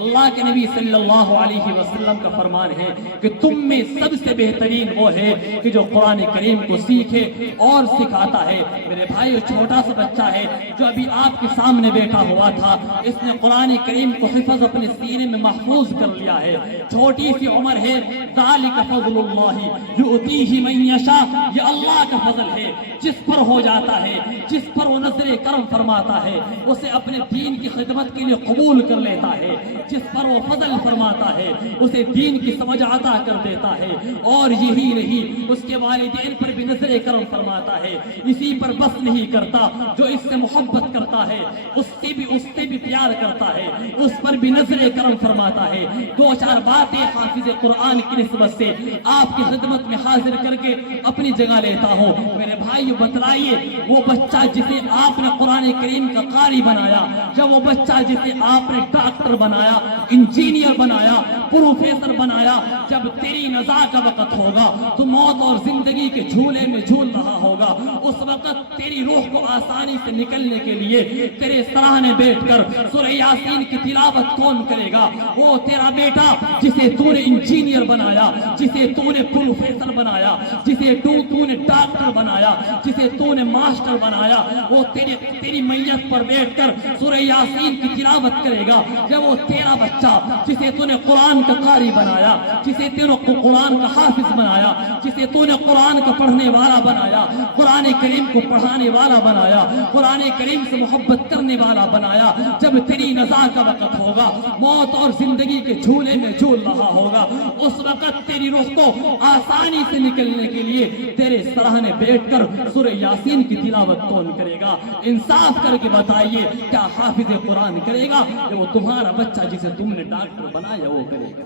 اللہ کے نبی صلی اللہ علیہ وسلم کا فرمان ہے کہ تم میں سب سے بہترین وہ ہے کہ جو قرآن کریم کو سیکھے اور سکھاتا ہے۔ میرے بھائی چھوٹا سا بچہ ہے جو ابھی آپ کے سامنے بیٹھا ہوا تھا، اس نے قرآن کریم کو حفظ اپنے سینے میں محفوظ کر لیا ہے، چھوٹی سی عمر ہے۔ ذالک فضل اللہ یؤتیہ من یشاء، یہ اللہ کا فضل ہے، جس پر ہو جاتا ہے، جس پر وہ نظر کرم فرماتا ہے، اسے اپنے دین کی خدمت کے لیے قبول کر لیتا ہے، جس پر وہ فضل فرماتا ہے اسے دین کی سمجھ عطا کر دیتا ہے۔ اور یہی نہیں، اس کے والدین پر بھی نظر کرم فرماتا ہے، اسی پر بس نہیں کرتا، جو اس سے محبت کرتا ہے اس سے بھی پیار کرتا ہے، اس پر بھی نظر کرم فرماتا ہے۔ دو چار باتیں حافظ قرآن کی نسبت سے آپ کی خدمت میں حاضر کر کے اپنی جگہ لیتا ہوں۔ میرے بھائیو بتلائیے، وہ بچہ جسے آپ نے قرآن کریم کا قاری بنایا، یا وہ بچہ جسے آپ نے ڈاکٹر بنایا، انجینئر بنایا، پروفیسر بنایا، جب تیری نزاع کا وقت ہوگا تو موت اور زندگی کے جھولے میں جھول رہا ہوگا، اس وقت تیری روح کو آسانی سے نکلنے کے لیے تیرے سراہنے بیٹھ کر سورہ یاسین کی تلاوت کون کرے گا؟ وہ تیرا بیٹا جسے تو نے انجینئر بنایا، جسے تو نے پروفیسر بنایا، جسے تو نے ڈاکٹر بنایا، جسے تو نے ماسٹر بنایا، وہ تیری میت پر بیٹھ کر سورہ یاسین کی تلاوت کرے گا۔ جب وہ تیرا بچہ جسے تو نے قرآن کا قاری بنایا، جسے تو نے قرآن کا حافظ بنایا، جسے تو نے قرآن کا پڑھنے والا بنایا، قرآن کریم کو پڑھانے والا بنایا، قرآن کریم سے محبت کرنے والا بنایا، جب تیری نزاع کا وقت ہوگا، موت اور زندگی کے جھولے میں جھول رہا ہوگا، اس وقت تیری روح کو آسانی سے نکلنے کے لیے تیرے سراہنے بیٹھ کر سورہ یاسین کی تلاوت کون کرے گا؟ انصاف کر کے بتائیے، کیا حافظ قرآن کرے گا یا وہ تمہارا بچہ جسے تم نے ڈاکٹر بنایا وہ کرے گا؟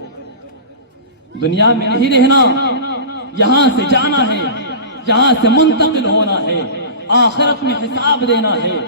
دنیا میں نہیں رہنا، یہاں سے جانا ہے، یہاں سے منتقل ہونا ہے، آخرت میں حساب دینا ہے۔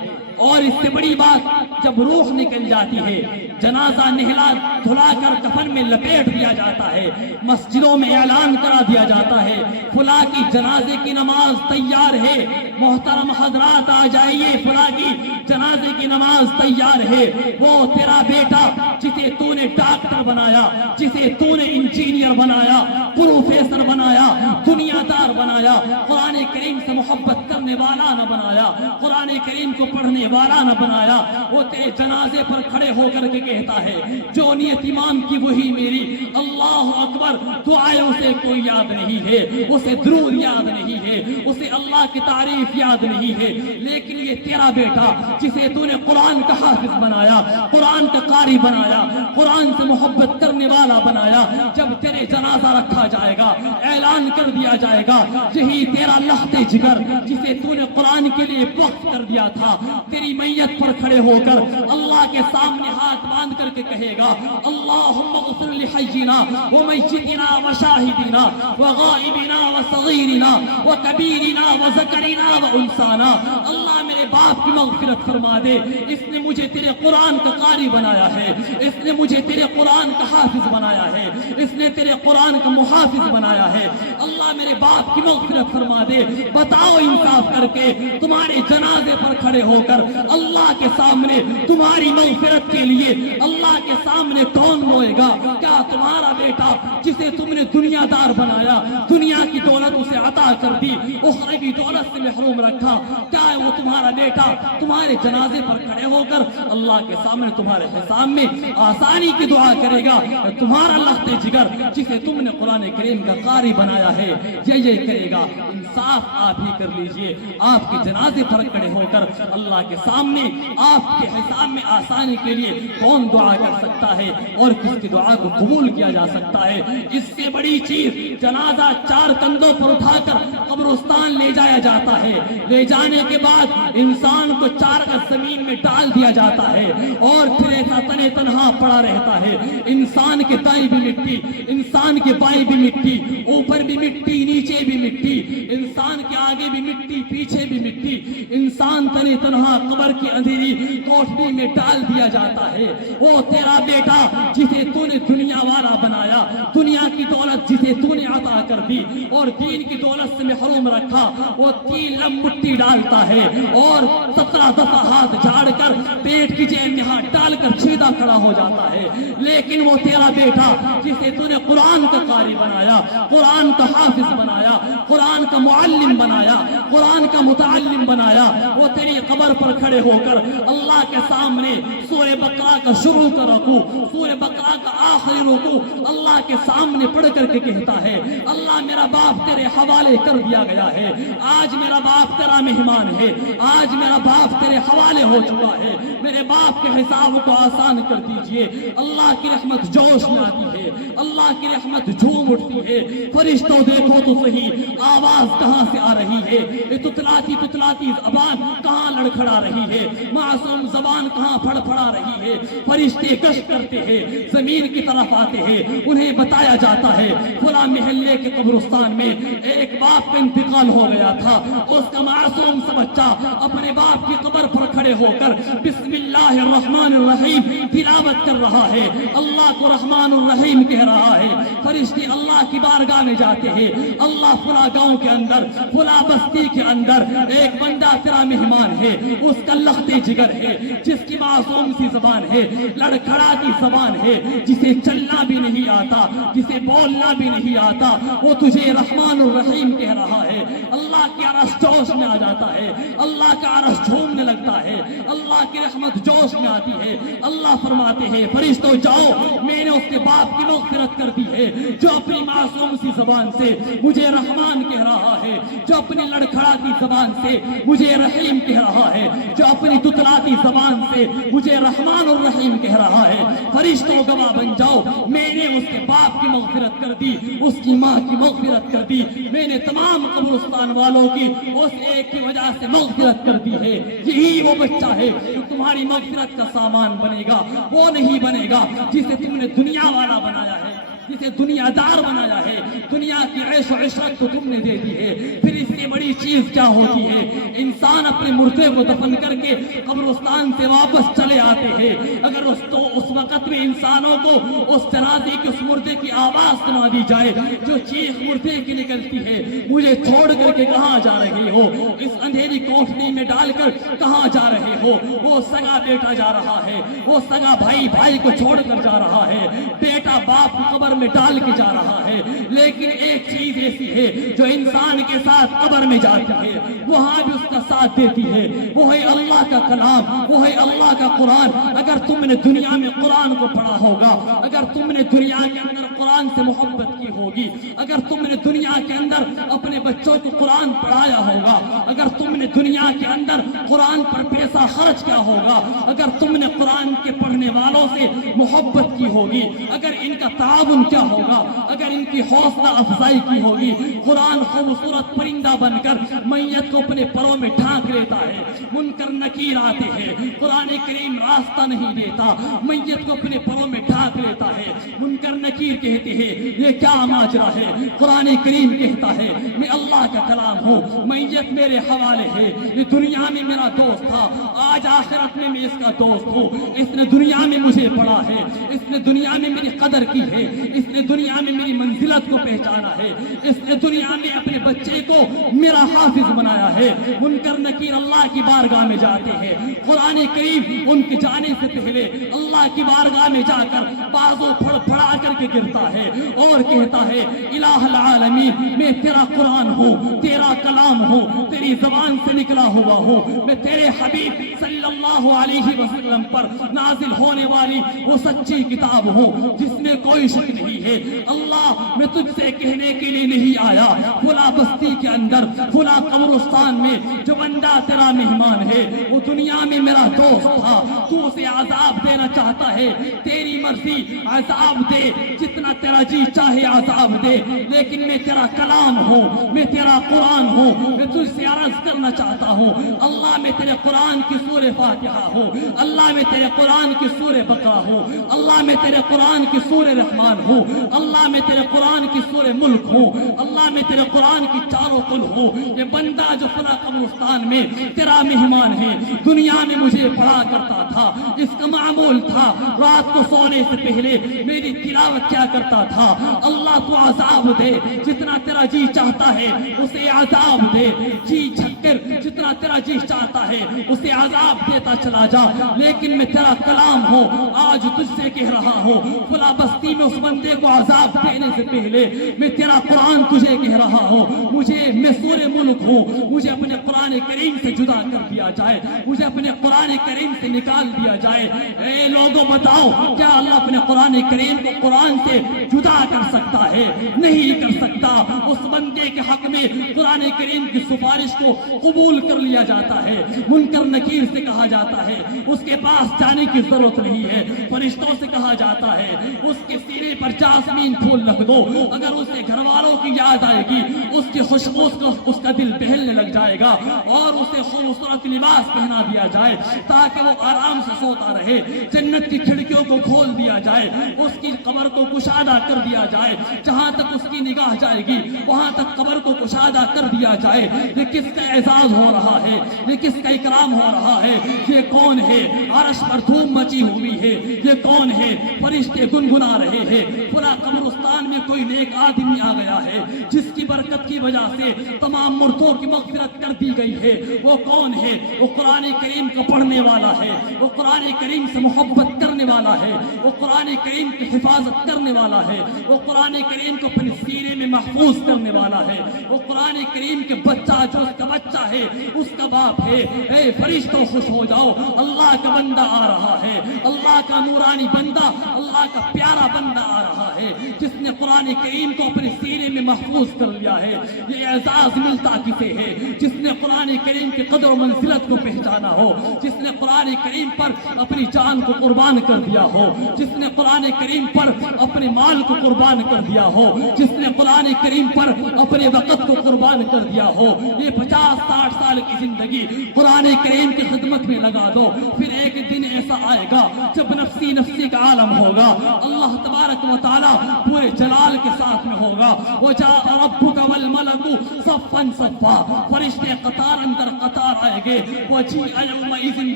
اور اس سے بڑی بات، جب روح نکل جاتی ہے، جنازہ نہلا دھلا کر کفن میں لپیٹ دیا جاتا ہے، مسجدوں میں اعلان کرا دیا جاتا ہے فلاں کی جنازے کی نماز تیار ہے، محترم حضرات آ جائیے، فلاں کی جنازے کی نماز تیار ہے۔ وہ تیرا بیٹا جسے تو نے ڈاکٹر بنایا، جسے تو نے انجینئر بنایا، پروفیسر بنایا، دنیا دار بنایا، قرآن کریم سے محبت کرنے والا نہ بنایا، قرآن کریم کو پڑھنے والا نہ بنایا، وہ تیرے جنازے پر کھڑے ہو کر کے کہتا ہے جو نیت امام کی وہی میری، اللہ اکبر، دعائیں اسے کوئی یاد نہیں ہے، اسے درود یاد نہیں ہے، اسے اللہ کی تعریف یاد نہیں ہے۔ لیکن یہ تیرا بیٹا جسے تو نے قرآن کا حافظ بنایا، قرآن کا قاری بنایا، قرآن سے محبت کرنے والا بنایا، جب تیرے جنازہ رکھا جائے گا، اعلان کر دیا جائے گا، یہی تیرا لخت جگر جسے تو نے قرآن کے لیے وقف کر دیا تھا، تیری میت پر کھڑے ہو کر اللہ کے سامنے ہاتھ باندھ کر کے کہے گا اللہم اغفر لحینا ومیتنا وشاہدنا وغائبنا وصغیرنا وکبیرنا وذکرنا وانسانا۔ اللہ میرے باپ کی مغفرت فرما دے، اس نے مجھے تیرے قرآن کا قاری بنایا ہے، اس نے مجھے تیرے قرآن کا حافظ بنایا ہے، اس نے تیرے قرآن کا محافظ بنایا ہے۔ اللہ میرے باپ کی مغفرت فرما دے۔ بتاؤ انصاف کر کے، تمہارے جنازے پر کھڑے ہو کر اللہ کے سامنے تمہاری مغفرت کے لیے اللہ کے سامنے کون روئے گا؟ کیا تمہارا بیٹا جسے تم نے دنیا دار بنایا، دنیا کی دولت اسے عطا کر دی، اخروی دولت سے محروم رکھا، کیا وہ تمہارا بیٹا تمہارے جنازے پر کھڑے ہو کر اللہ کے سامنے تمہارے حساب میں آسانی کی دعا کرے گا؟ تمہارا لخت جگر جسے تم نے قرآن کریم کا قاری بنایا ہے یہ کرے گا؟ انصاف آپ ہی کر لیجئے، آپ کے جنازے پر کھڑے ہو کر اللہ کے سامنے آپ کے حساب میں آسانی کے لیے کون دعا کر سکتا ہے اور کس کی دعا کو قبول کیا جا سکتا ہے؟ اس سے بڑی چیز جنازہ چار کندھوں پر اٹھا کر قبرستان لے جایا جاتا ہے، لے جانے کے بعد انسان کو 4 گز زمین میں ڈال دیا جاتا ہے اور پھر ایسا تنے تنہا پڑا رہتا ہے۔ انسان کے دائیں بھی مٹی، انسان کے بائیں بھی مٹی، اوپر بھی مٹی، نیچے بھی مٹی، انسان کے آگے بھی مٹی، پیچھے بھی مٹی، इंसान तने तनहा कब्र की अंधेरी कोठरी में डाल दिया जाता है। वो तेरा बेटा जिसे तूने दुनिया वाला बनाया, दुनिया की दौलत जिसे तूने अता कर दी और दीन की दौलत से महरूम रखा, वो 3 लम्ब मुट्ठी डालता है और 17 दफा हाथ झाड़कर पेट की जेब में हाथ डालकर सीधा खड़ा हो जाता है। लेकिन वो तेरा बेटा जिसे तूने कुरान का कारी बनाया, कुरान का हाफिज बनाया, कुरान का मुअल्लिम बनाया, कुरान का मुतअल्लिम बनाया, वो तेरी कब्र पर खड़े होकर अल्लाह के सामने सूरह बकरा का शुरू का रुकू, सूरह बकरा का आखिरी रुकू अल्लाह के सामने पढ़ करके कहता है, अल्लाह मेरा बाप तेरे हवाले कर दिया गया है, आज मेरा बाप तेरा मेहमान है, आज मेरा बाप तेरे हवाले हो चुका है, मेरे बाप के हिसाब को आसान कर दीजिए। अल्लाह की रहमत जोश में आती है, अल्लाह की रहमत झूम उठती है। फरिश्तों देखो तो सही आवाज कहां से आ रही है, ये तुतलाती तुतलाती जबान कहां लड़खड़ा रही है, मासूम जबान कहां फड़फड़ा रही है। फरिश्ते गश्त करते हैं, जमीन की तरफ आते हैं, उन्हें बताया जाता है फला महल्ले के कब्रिस्तान में एक बाप का इंतकाल हो गया था, उसका मासूम सा बच्चा अपने बाप की कब्र पर खड़े होकर बिस्मिल्लाहिर्रहमानिर्रहीम तिलावत कर रहा है, अल्लाह को रहमानुर्रहीम कह रहा है। फरिश्ते अल्लाह की बारगाह में जाते हैं, अल्लाह फला गांव के अंदर, फला बस्ती के अंदर एक बंदा तेरा मेहमान है, उसका लखते जिगर है, जिसकी मासूम सी जबान है, लड़खड़ाती जबान है, जिसे चलना भी नहीं आता, जिसे बोलना भी नहीं आता, वो तुझे रहमानुर्रहीम कह रहा है। अल्लाह की अरश जोश में आ जाता है, अल्लाह का अरश झूमने लगता है, अल्लाह की रहमत जोश में आती है। अल्लाह फरमाते हैं फरिश्तों जाओ, मैंने उसके बाप की मग़फ़िरत कर दी है जो अपनी मासूम सी जबान से मुझे रहमान कह रहा है, जो अपनी लड़खड़ाती जबान से मुझे रहीम कह रहा है, जो अपनी तुतलाती जबान से मुझे रहमान और रहीम कह रहा है। फरिश्तों गवाह बन जाओ, मैंने उसके बाप की मग़फ़िरत कर दी, उसकी माँ की मग़फ़िरत कर दी, मैंने तमाम कब्रिस्तान वालों की उस एक की वजह से मग़फ़िरत कर दी है। यही वो बच्चा है जो तुम्हारी मग़फ़िरत का सामान बनेगा, वो नहीं बनेगा जिसे तुमने दुनिया वाला बनाया है, जिसे दुनियादार बनाया है। दुनिया की ऐश और इशरत तो तुमने दे दी है, फिर इससे बड़ी चीज क्या होती है? इंसान अपने मुर्दे को दफन करके कब्रिस्तान से वापस चले आते हैं, अगर उस वक्त में इंसानों को उस जनाजे की, उस मुर्दे की आवाज सुना दी जाए जो चीख मुर्दे की निकलती है, मुझे छोड़ करके कहाँ जा रहे हो, इस अंधेरी कोठरी में डालकर कहाँ जा रहे हो? वो सगा बेटा जा रहा है, वो सगा भाई भाई को छोड़कर जा रहा है, बेटा बाप को कब्र में डाल के जा रहा है। लेकिन एक चीज ऐसी है जो इंसान के साथ कब्र में जाती है, वहां भी उसका साथ देती है, वो है अल्लाह का कलाम, वो है अल्लाह का कुरान। अगर तुमने दुनिया में कुरान को पढ़ा होगा, अगर तुमने दुनिया के अंदर कुरान से मोहब्बत की होगी, अगर तुमने दुनिया के अंदर अपने बच्चों को कुरान पढ़ाया होगा, अगर तुमने दुनिया के अंदर कुरान पर पैसा खर्च किया होगा, अगर तुमने कुरान के पढ़ने वालों से मोहब्बत की होगी, अगर इनका ताउन क्या होगा, अगर इनकी हौसला अफजाई की होगी। कुरान खूबसूरत परिंदा बनकर मैयत को अपने परों में ढांक लेता है, मुनकर नकीर आते हैं, कुरान करीम रास्ता नहीं देता, मैयत को अपने परों में ढांक लेता है, मुनकर नकीर कहते हैं ये क्या माजरा है? कुरान करीम कहता है मैं अल्लाह का कलाम हूँ, मैयत मेरे हवाले है, ये दुनिया में मेरा दोस्त था, आज आखिरत में मैं इसका दोस्त हूँ, इसने दुनिया में मुझे पढ़ा है, इसने दुनिया में मेरी कदर की है, इसने दुनिया में मेरी मंजिलत को पहचाना है, इसने दुनिया में अपने बच्चे को मेरा हाफिज बनाया है। मुनकर नकीर अल्लाह की बारगाह में जाते हैं, कुरान करीम उनके जाने से पहले अल्लाह की बारगाह में जाकर बाजों फड़फड़ा करके गिरता है और कहता है इलाहुल आलमीन, मैं तेरा कुरान हूँ, तेरा कलाम हूँ, तेरी जबान से निकला हुआ हूँ, मैं तेरे हबीब सल्लल्लाहु अलैहि वसल्लम पर नाजिल होने वाली वो सच्ची किताब हूँ जिसमें कोई शक नहीं है। अल्लाह मैं तुझसे कहने के लिए नहीं आया, फुला बस्ती के अंदर, फुला कब्रिस्तान में जो बंदा तेरा मेहमान है वो दुनिया में मेरा दोस्त था, तू उसे आजाब देना चाहता है, तेरी مرضی عذاب دے، جتنا تیرا جی چاہے عذاب دے، لیکن میں تیرا کلام ہوں، میں تیرا قرآن ہوں، میں تجھ سے عرض کرنا چاہتا ہوں اللہ میں تیرے قرآن کی سورہ فاتحہ ہوں، اللہ میں تیرے قرآن کی سورہ بقرہ ہوں، اللہ میں تیرے قرآن کی سورہ رحمان ہوں، اللہ میں تیرے قرآن کی سورہ ملک ہوں، اللہ میں تیرے قرآن کی چاروں قل ہوں۔ یہ بندہ جو فلاں قبرستان میں تیرا مہمان ہے، دنیا میں مجھے پڑھا کرتا تھا، اس کا معمول تھا رات کو سونے سے پہلے میری تلاوت کیا کرتا تھا۔ اللہ تو عذاب دے، جتنا تیرا جی چاہتا ہے اسے عذاب دے، جی چھکر جتنا تیرا جی چاہتا ہے اسے عذاب دیتا چلا جا، لیکن میں تیرا کلام ہوں، آج تجھ سے کہہ رہا ہوں فلاں بستی میں اس بندے کو عذاب دینے سے پہلے میں تیرا قرآن تجھے کہہ رہا ہوں، میں سورہ ملک ہوں، مجھے اپنے قرآن کریم سے جدا کر دیا جائے، مجھے اپنے قرآن کریم سے نکال دیا جائے۔ اے لوگوں بتاؤ کیا اللہ اپنے قرآن کریم کو قرآن سے جدا کر سکتا ہے؟ نہیں کر سکتا۔ اس بندے کے حق میں قرآن کریم کی سفارش کو قبول کر لیا جاتا ہے، منکر نکیر سے کہا جاتا ہے اس کے پاس جانے کی ضرورت نہیں ہے، فرشتوں سے کہا جاتا ہے اس کے سینے پر جاسمین پھول رکھ دو، اگر اسے گھر والوں کی یاد آئے گی اس کی خوشبو اس کا دل بہلنے لگ جائے گا، اور اسے خوبصورت لباس پہنا دیا جائے تاکہ وہ آرام سے سوتا رہے، جنت کی کھڑکیوں کو کھول دیا جائے، اس کی قبر کو کشادہ کر دیا جائے، جہاں تک اس کی نگاہ جائے گی وہاں تک قبر کو کشادہ کر دیا جائے۔ یہ کس کا اعزاز ہو رہا ہے، یہ کس کا اکرام ہو رہا ہے؟ یہ کون ہے؟ عرش پر دھوم مچی ہوئی ہے، یہ کون ہے؟ فرشتے گنگنا رہے ہیں، پورا قبرستان میں کوئی نیک آدمی آ گیا ہے جس کی برکت کی وجہ سے تمام مردوں کی مغفرت کر دی گئی ہے۔ وہ کون ہے؟ وہ قرآن کریم کو پڑھنے والا ہے، وہ قرآن کریم سے محبت کرنے والا ہے، وہ قرآن کریم کی حفاظت کرنے والا ہے، وہ قرآن کریم کو اپنے سینے میں محفوظ کرنے والا ہے، وہ قرآن کریم کے بچہ جو اس کا بچہ ہے اس کا باپ ہے۔ اے فرشتوں خوش ہو جاؤ، اللہ کا بندہ آ رہا ہے، اللہ کا نورانی بندہ، اللہ کا پیارا بندہ آ رہا ہے جس نے قرآن کریم کو اپنے سینے میں محفوظ کر لیا ہے۔ یہ اعزاز ملتا کسے ہے؟ جس نے قرآن کریم کی قدر و منزلت کو پہچانا ہو، جس نے قرآن کریم پر اپنی جان کو قربان کر دیا ہو، جس نے قرآن کریم پر اپنے مال کو قربان کر دیا ہو، جس نے قرآن کریم پر اپنے وقت کو قربان کر دیا ہو۔ یہ 50-60 سال کی زندگی قرآن کریم کی خدمت میں لگا دو، پھر ایک دن ایسا آئے گا جب نفسی نفسی کا عالم ہوگا، اللہ تبارک و تعالی پورے جلال کے ساتھ میں ہوگا۔ وَجَاءَ رَبُّكَ وَالْمَلَكُ صَفًّا صَفًّا، فرشتے قطار اندر قطار آئے گے۔ وَجِيءَ يَوْمَئِذٍ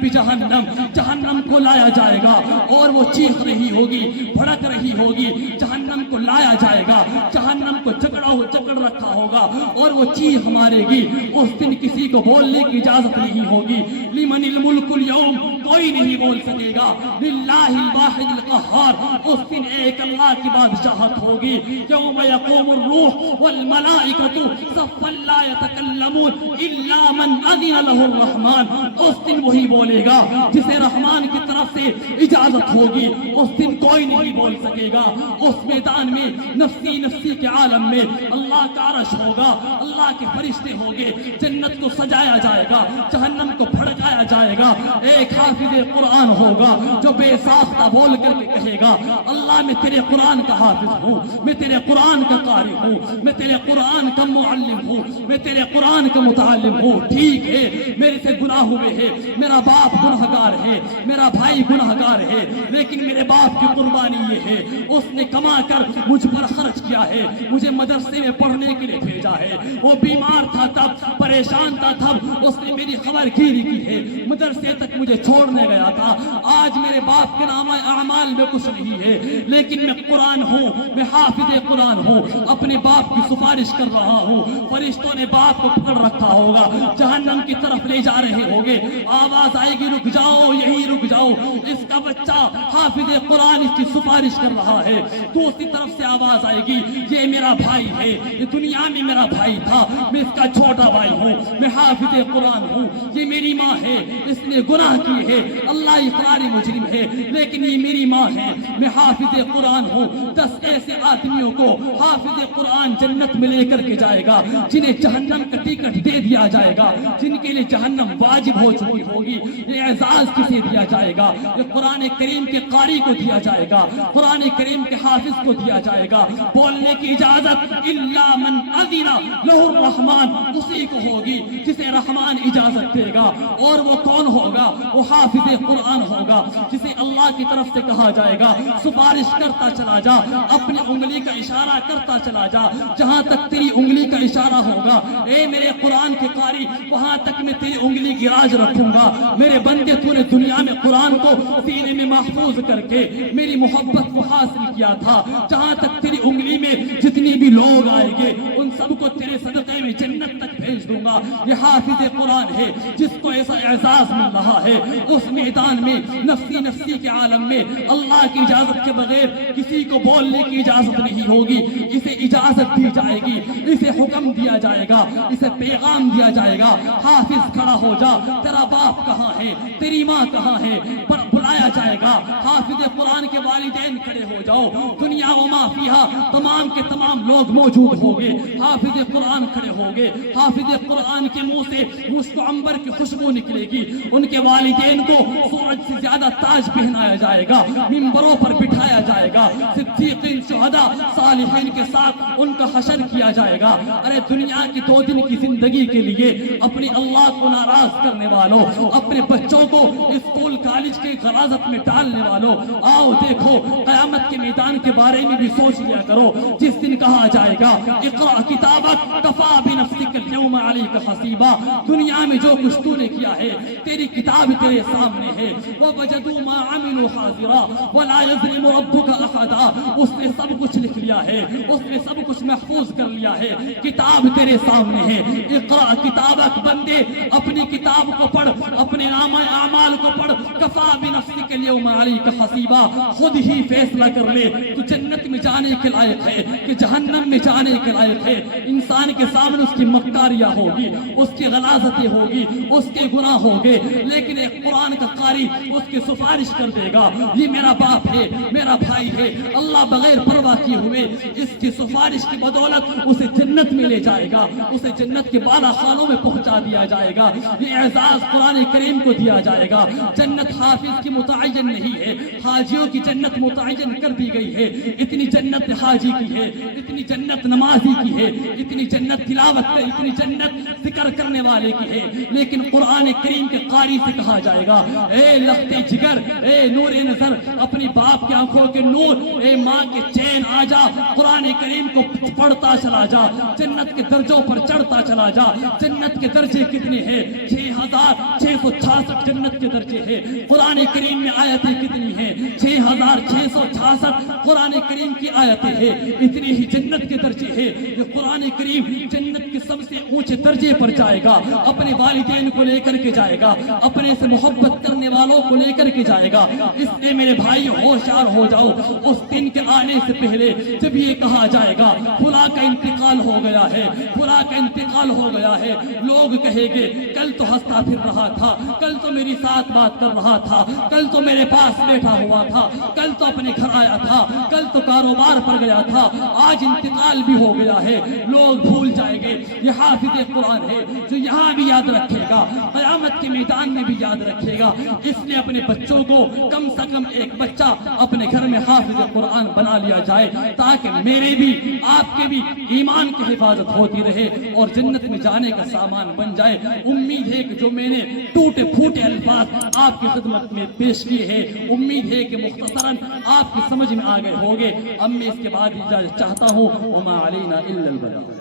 بِجَهَنَّمَ، جہنم کو لایا جائے گا اور وہ چیخ رہی ہوگی، بھڑک رہی ہوگی، جہنم کو لایا جائے گا، جہنم کو جکڑ رکھا ہوگا اور وہ چیخ مارے گی۔ اس دن کسی کو بولنے کی اجازت نہیں ہوگی۔ لِمَنِ الْمُلْكُ الْيَوْمِ، کوئی نہیں بول سکے گا۔ لِلَّهِ الْوَاحِدِ الْقَهَّارِ، اس دن ایک اللہ کی بادشاہت ہوگی۔ يَوْمَ يَقُومُ الرُّوحُ وَالْمَلَائِكَةُ صَفًّا لَا يَتَكَلَّمُونَ إِلَّا مَنْ أَذِنَ لَهُ الرَّحْمَنُ، اس دن وہی بولے گا جسے رحمان کی طرف سے اجازت ہوگی۔ اس دن کوئی نہیں بول سکے گا۔ اس میدان میں نفسی نفسی کے عالم میں اللہ کا عرش ہوگا، اللہ کے فرشتے ہوں گے، جنت کو سجایا جائے گا، جہنم کو بھڑکایا جائے گا۔ ایک حافظ قرآن ہوگا جو بے ساختہ بول کر کے کہے گا اللہ میں تیرے قرآن کا حافظ ہوں، میں تیرے قرآن کا قاری ہوں، میں تیرے قرآن کا معلم ہوں، میں تیرے قرآن کا متعلم ہوں۔ ٹھیک ہے میرے سے گناہ ہوئے ہے، میرا باپ گنہگار ہے، میرا بھائی گنہگار ہے، لیکن میرے باپ کی قربانی یہ ہے اس نے کما کر مجھ پر خرچ کیا ہے، مجھے مدرسے میں پڑھنے کے لیے بھیجا ہے۔ وہ بیمار تھا تب، پریشان تھا تب، اس نے میری خبر گیری کی ہے، مدرسے تک مجھے چھوڑنے گیا تھا۔ آج میرے باپ کے نام اعمال میں کچھ نہیں ہے، لیکن میں قرآن ہوں، میں حافظ قرآن ہوں، اپنے باپ کی سفارش کر رہا ہوں۔ فرشتوں نے باپ کو پکڑ رکھا ہوگا، جہنم کی طرف لے جا رہے ہوگے، آواز آئے گی رک جاؤ، یہی رک جاؤ، اس کا بچہ حافظ قرآن اس کی سفارش کر رہا ہے۔ دوسری طرف سے آواز آئے گی یہ میرا بھائی ہے، یہ دنیا میں میرا بھائی تھا، میں اس کا چھوٹا بھائی ہوں، میں حافظ قرآن ہوں، یہ میری ماں ہے، اس نے گناہ کی ہے، اللہ اقرار مجرم ہے، لیکن یہ میری ماں ہے، میں हाफिज कुरान हूँ। 10 ऐसे आदमियों को हाफिज कुरान जन्नत में लेकर के जाएगा जिन्हें जहन्नम का टिकट दे दिया जाएगा, जिनके लिए जहन्नम वाजिब हो चुकी होगी। ये एजाज किसे दिया जाएगा? ये कुरान करीम के कारी को दिया जाएगा, कुरान करीम के हाफिज को दिया जाएगा। बोलने की इजाजत इल्ला मन अज़िना लहुर रहमान, उसी को होगी जिसे रहमान इजाजत देगा। और वो कौन होगा? वो हाफिज कुरान होगा जिसे अल्लाह की तरफ से कहा जाएगा सुपारिश करता चला जा, अपनी उंगली का इशारा करता चला जा, जहां तक तेरी उंगली का इशारा होगा ए मेरे कुरान के कारी, वहां तक मैं तेरी उंगली की राज रखूंगा। मेरे बंदे, तूने दुनिया में कुरान को सीने में महफूज करके मेरी मोहब्बत को हासिल किया था। जहां तक तेरी उंगली में जितनी भी लोग आएंगे उन सबको तेरे सदक़े में जन्नत तक भेज दूंगा। ये हाफिज कुरान है जिसको ऐसा एजाज मिल रहा है। उस मैदान में नफ्सी नफ्सी के आलम में अल्लाह की इजाजत के बगैर किसी को बोलने की इजाजत नहीं होगी। इसे इजाजत दी जाएगी, इसे हुक्म दिया जाएगा, इसे पैगाम दिया जाएगा। हाफिज खड़ा हो जा, तेरा बाप कहाँ है, तेरी माँ कहाँ है, पर बुलाया जाएगा। हाफिज कुरान के वालिदैन खड़े हो जाओ, दुनिया व मा फीहा तमाम के तमाम लोग मौजूद होंगे। हाफिज कुरान खड़े होंगे, हाफिज कुरान के मुंह से मुश्क अंबर की खुशबू निकलेगी। उनके वालिदैन को सूरज से ज्यादा ताज पहनाया जाएगा, मिंबरों पर बिठाया जाएगा, सिद्दीकीन शुहदा सालिहीन के साथ उनका हशर किया जाएगा। अरे दुनिया की 2 दिन की जिंदगी के लिए अपने अल्लाह को नाराज करने वालों, अपने बच्चों को स्कूल कॉलेज के गलाजत में डालने वालों, आओ देखो कयामत के मैदान के बारे में भी सोच लिया करो। जिस दिन कहा जाएगा इक़रा किताबक कफा बिनफ्सिक अल-यौम अलैका हसीबा, दुनिया में जो कुछ तूने किया है तेरी किताब तेरे सामने है। ववजदू मा अमिलू हाज़िरा वला यज़लिमु रब्बुका अहदा, उसने सब कुछ लिख लिया है, उसने सब कुछ महफूज कर लिया है, किताब तेरे सामने है। इक़रा किताबक, बंदे अपनी किताब को पढ़, अपने नामा आमाल को पढ़। कफा बिनफ्सिक अल-यौम अलैका हसीबा, खुद ही फैसला कर ले तू जन्नत में जाने के लायक है कि जहन्नम में जाने के लायक है। इंसान के सामने उसकी मक्कारियां होगी, उसकी गलाजतें होगी, उसके गुनाह होंगे, लेकिन एक कुरान का कारी उसकी सिफारिश कर देगा, ये मेरा बाप है, मेरा भाई है। अल्लाह बगैर परवाह किए हुए इसकी सिफारिश की बदौलत उसे जन्नत में ले जाएगा, उसे जन्नत के बाला खानों में पहुंचा दिया जाएगा। ये एजाज कुरान करीम को दिया जाएगा। जन्नत हाफिज की मुतअय्यन नहीं है, हाजियों की जन्नत मुतअय्यन कर दी गई है। इतनी जन्नत हाजी की है, इतनी जन्नत नमाजी की है, इतनी जन्नत तिलावत, इतनी जन्नत जिक्र करने वाले की है। लेकिन कुरान करीम के कारी से कहा जाएगा ए लख्ते जिगर, ए नूरे नजर, अपनी बाप की आंखों के नूर, ए माँ के चैन आ जा, कुरान करीम को पढ़ता चला जा, जन्नत के दर्जों पर चढ़ता चला जा। जन्नत के दर्जे कितने हैं? 6666 जन्नत के दर्जे हैं। कुरान करीम में आयतें कितनी हैं? 6666 कुरान करीम की आयतें हैं। इतने ही जन्नत के दर्जे हैं। ये कुरान करीम जन्नत के सबसे ऊंचे दर्जे पर जाएगा, अपने वालिदैन को लेकर के जाएगा, अपने से मोहब्बत करने वालों को लेकर के जाएगा। इसलिए मेरे भाई होशियार हो जाओ, उस दिन के आने से पहले जब ये कहा जाएगा फुला का इंतकाल हो गया है, फुला का इंतकाल हो गया है, लोग कहेंगे कल तो हंसता फिर रहा था, कल तो मेरी साथ बात कर रहा था, कल तो मेरे पास बैठा हुआ था, कल तो अपने घर आया था, कल तो कारोबार पर गया था, आज इंतकाल भी हो गया है। लोग भूल जाएंगे ये हाफिज कुरान है जो यहाँ भी याद रखेगा, क़यामत के मैदान में भी याद रखेगा। इसलिए अपने बच्चों को कम से कम एक बच्चा अपने घर में हाफिज कुरान बना लिया जाए, ताकि मेरे भी आपके भी ईमान की हिफाजत होती रहे और जन्नत में जाने का सामान बन जाए। उम्मीद है कि जो मैंने टूटे फूटे अल्फाज आपकी खिदमत में पेश किए हैं, उम्मीद है कि मुख्तसरन आपकी समझ में आ गए होंगे। अब मैं इसके बाद इजाजत चाहता हूँ। वमा अलैना इल्लल बलाग।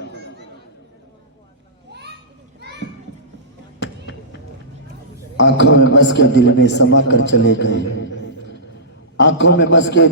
आंखों में बस के दिल में समा कर चले गए, आंखों में बस के